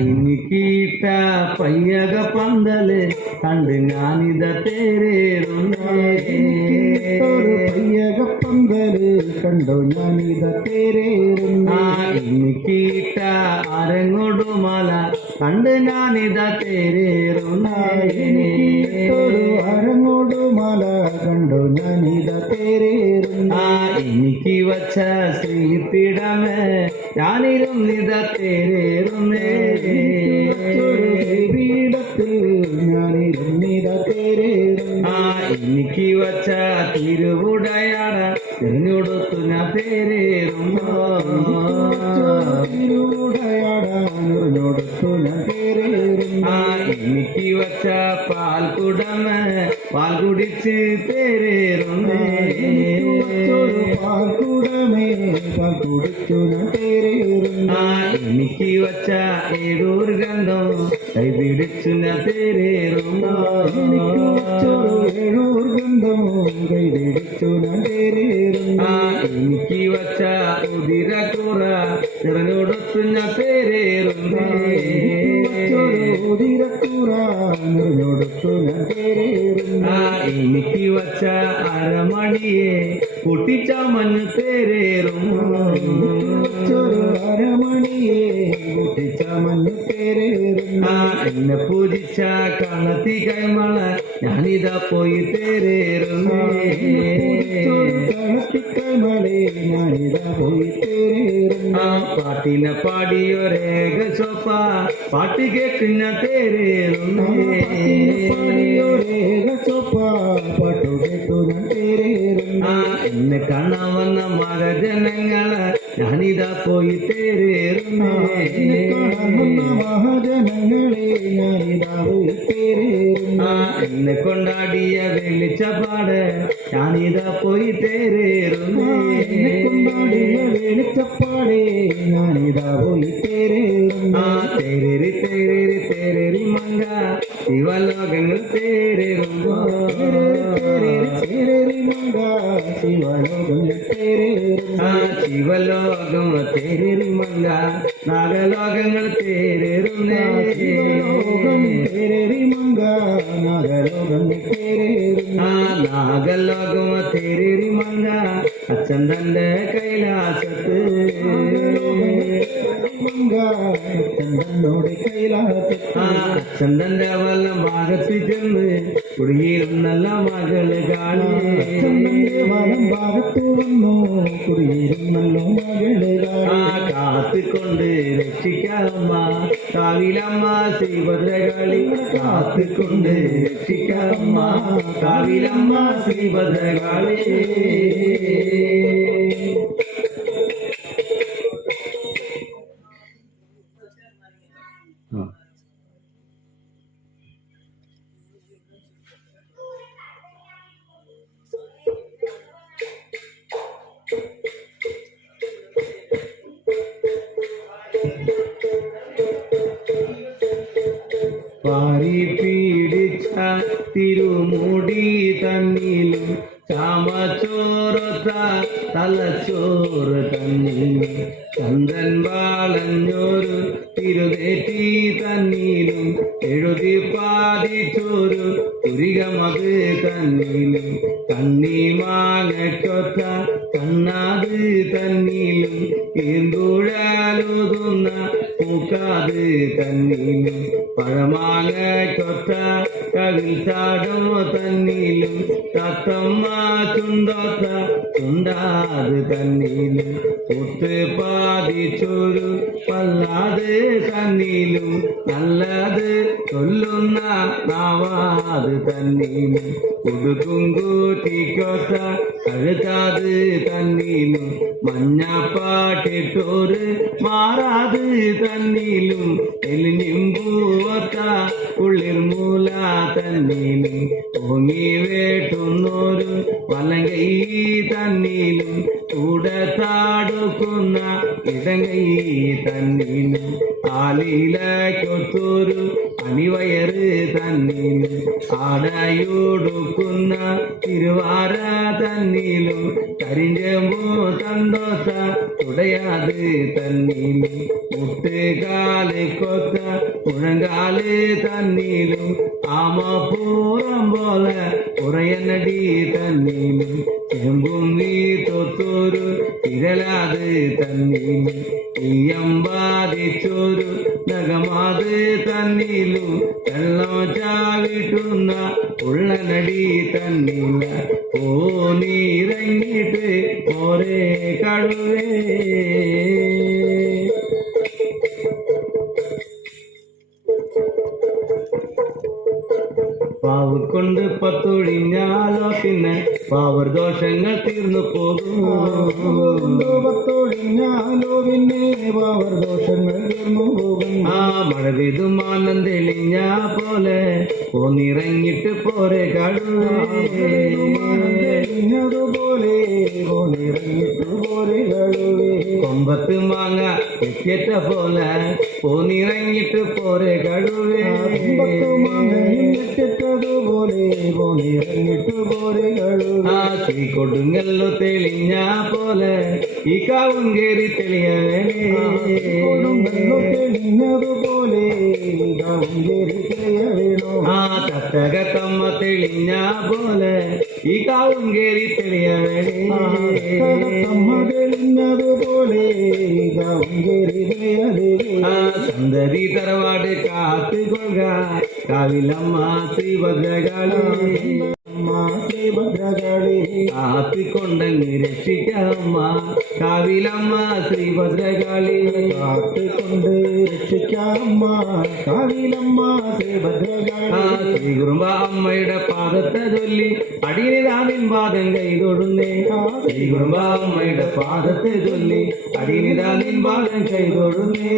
ಇನ್ಕೀಟ ಪಯ್ಯಗ ಪಂದಲೆ ಕಂಡು ಜ್ಞಾನಿದ ಪಯ್ಯಗ ಪಂದಲೆ ಕಂಡು ಜ್ಞಾನಿದ ತೇರೇರು ಇನ್ಕೀಟ ಅರಂಗೊಡು ಮಾಲ കണ്ട് ഞാനിതാ തേരേറുന്നായിനെ ഒരു അരങ്ങോട് മല കണ്ടു ഞാനിതാ തേരേറുന്ന എനിക്ക് വച്ച ശ്രീപീഠമേ ഞാനിരുന്നിതാ തേരേറുന്നേ ശ്രീപീഠത്തിൽ ഞാനിരുന്നിതാ തേരേറുന്ന എനിക്ക് വച്ച തിരുവുടയാട തിരഞ്ഞെടുത്തു ഞാൻ തേരേറുന്ന തിരുവുടയ തുന എനിക്ക് വച്ച പാൽ കുടമ പാൽ കുടിച്ച് തേരേറുന്നേ പാൽ കുടമേ പാൽ കുടിച്ചു തേരേറുന്ന എനിക്ക് വച്ച ഏതൊരു ഗന്ധം കൈ പിടിച്ചു തേരേറുന്ന പേരേറും എനിക്ക് വച്ച അരമണിയെ പൊട്ടിച്ചമൻ പേരേറും അരമണിയെ പൊട്ടിച്ചമൻ പേരേറും എന്നെ പൂജിച്ച കണത്തി കൈമള ഞാനിതാ പോയി തേരേറും പാട്ടിന പാടിയൊരേക സോപ്പ പാട്ടി കേട്ടിന തേരേറും പാടിയൊരേക സോപ്പ പാട്ടു കേട്ടുന തേരേറും എന്നെ കാണാൻ വന്ന മരജനങ്ങളെ ഞാനിതാ പോയി തേരേറുന്നേ ഞാനിതാ പോയി തേരേറുന്ന എന്നെ കൊണ്ടാടിയ പാട് நாளித போய் தேரேருப்பாடே நாளிதா போய் தேரேரும் தேரேரு தேரேரு தேரேரி மங்கா சிவலோகங்கள் தேரேரும் தேரேரி மங்கா சிவலோகங்கள் தேரேரும் சிவலோகம் தேரேரி மங்கா நாகலோகங்கள் தேரேரும் சிவலோகம் தேரேரி மங்கா நாகலோகம் தேரே ആകലോകമ തേരി മങ്ക അച്ഛൻ തന്റെ കൈലാസത്ത് തന്നോട് കൈലാസത്ത് അച്ഛൻ തന്റെ വല്ല ഭാഗത്ത് ചെന്ന് കുടിയിരുന്നല്ല മകള് കാണി വനം ഭാഗത്ത് വന്നു കുടിയിരുന്നല്ലോ മകള് ആ രക്ഷിക്കാമ്മ കാവിലമ്മ ശ്രീഭദ്രകളി കാത്തുകൊണ്ട് രക്ഷിക്കമ്മ കവിലമ്മ ശ്രീഭദ്രകളി കരി പിടിച്ച തിരുമുടി തന്നിലും കാമച്ചോറത്ത തലച്ചോറ് തന്നിലും കന്തൻ വാളഞ്ഞൊരു തിരുതേറ്റി തന്നിലും എഴുതി പാതിച്ചൊരു കുരികമത് തന്നിലും കണ്ണി മാങ്ങക്കൊത്ത കണ്ണാത് തന്നിലും എന്തുഴാലുതുന്ന പൂക്കാത് തന്നിലും പഴമാലൊട്ട കവിൽ ചാടുമോ തന്നിലും തത്തമ്മ ചുണ്ടോത്ത ചുണ്ടാത് തന്നിലും ഒത്ത് പാതിച്ചൊരു വല്ലാതെ തന്നിലും നല്ലത് ചൊല്ലുന്ന നാവാത് തന്നിലും ഒടുക്കും കൂട്ടിക്കൊട്ട കഴുതാത് തന്നിലും മഞ്ഞപ്പാട്ടിട്ടൊരു മാറാത് തന്നിലും എലിനിമ്പൂ എലിഞ്ഞിമ്പൂവത്ത ഉള്ളിർമൂല തന്നിലും ഓങ്ങി വേട്ടുന്നോരു വലങ്കൈ തന്നിലും കൂടെ താടുക്കുന്ന ഇടങ്ങൈ തന്നീനും ആലിലൊത്തൊരു അണിവയറ് തന്നീനും ആടയോടുക്കുന്ന തിരുവാര തന്നീലും കരിഞ്ചമ്പോ സന്തോഷ തുടയാത് തന്നീലും മുട്ടുകാല് കൊത്ത മുഴങ്കാല് തന്നീലും ആമപ്പൂറം പോലെ ഉറയനടി തന്നീലും എമ്പും നീ തൊത്തൊരു തിരലാത് തന്നിലും തെയ്യം ബാധിച്ചൊരു നഗമാത് തന്നിലും വെള്ളം ചാവിട്ടുന്ന ഉള്ളനടി തന്നില്ല ഓ നീറങ്ങിട്ട് ഓരേ കടുവേ പാവ് കൊണ്ട് പത്തൊഴിഞ്ഞാലോ പിന്നെ പാവർ ദോഷങ്ങൾ തീർന്നു പോകും പത്തൊഴിഞ്ഞാലോ പിന്നെ പാവർ ദോഷങ്ങൾ തീർന്നു പോകും ആ മഴ പെയ്തും പോലെ പോന്നിറങ്ങിട്ട് പോരെ കടുവേ പോലെ പോന്നിറങ്ങിട്ട് പോരെ കടുവ കൊമ്പത്ത് മാങ്ങ എത്തിയറ്റ പോലെ പോന്നിറങ്ങിട്ട് പോരെ കടുവേ കൊമ്പത്ത് പോന്നിറങ്ങിട്ട് പോരെ കടുവ കൊടുങ്ങല്ലോ തെളിഞ്ഞ പോലെ ഈ കാവും കയറി തെളിയവേ കൊടുങ്ങല്ലോ തെളിഞ്ഞതുപോലെ ആ തട്ടകത്തമ്മ തെളിഞ്ഞ പോലെ ഈ കാവും കയറി തെളിയവേ തെളിഞ്ഞ കാത്തുകൊണ്ടങ്ങ് രക്ഷിക്കമ്മ കാവിലമ്മ ശ്രീഭദ്രകാളി കാത്തുകൊണ്ട് രക്ഷിക്കാമ്മ കാവിലമ്മ ശ്രീഭദ്രകളി ആ ശ്രീകുറുമ്പ അമ്മയുടെ പാദത്തെ ചൊല്ലി അടിയനിതാമിൻ പാദം കൈതൊടുന്നേ ശ്രീകുറുമ്പ അമ്മയുടെ പാദത്തെ ചൊല്ലി അടിയനിതാമിൻ പാദം കൈതൊടുന്നേ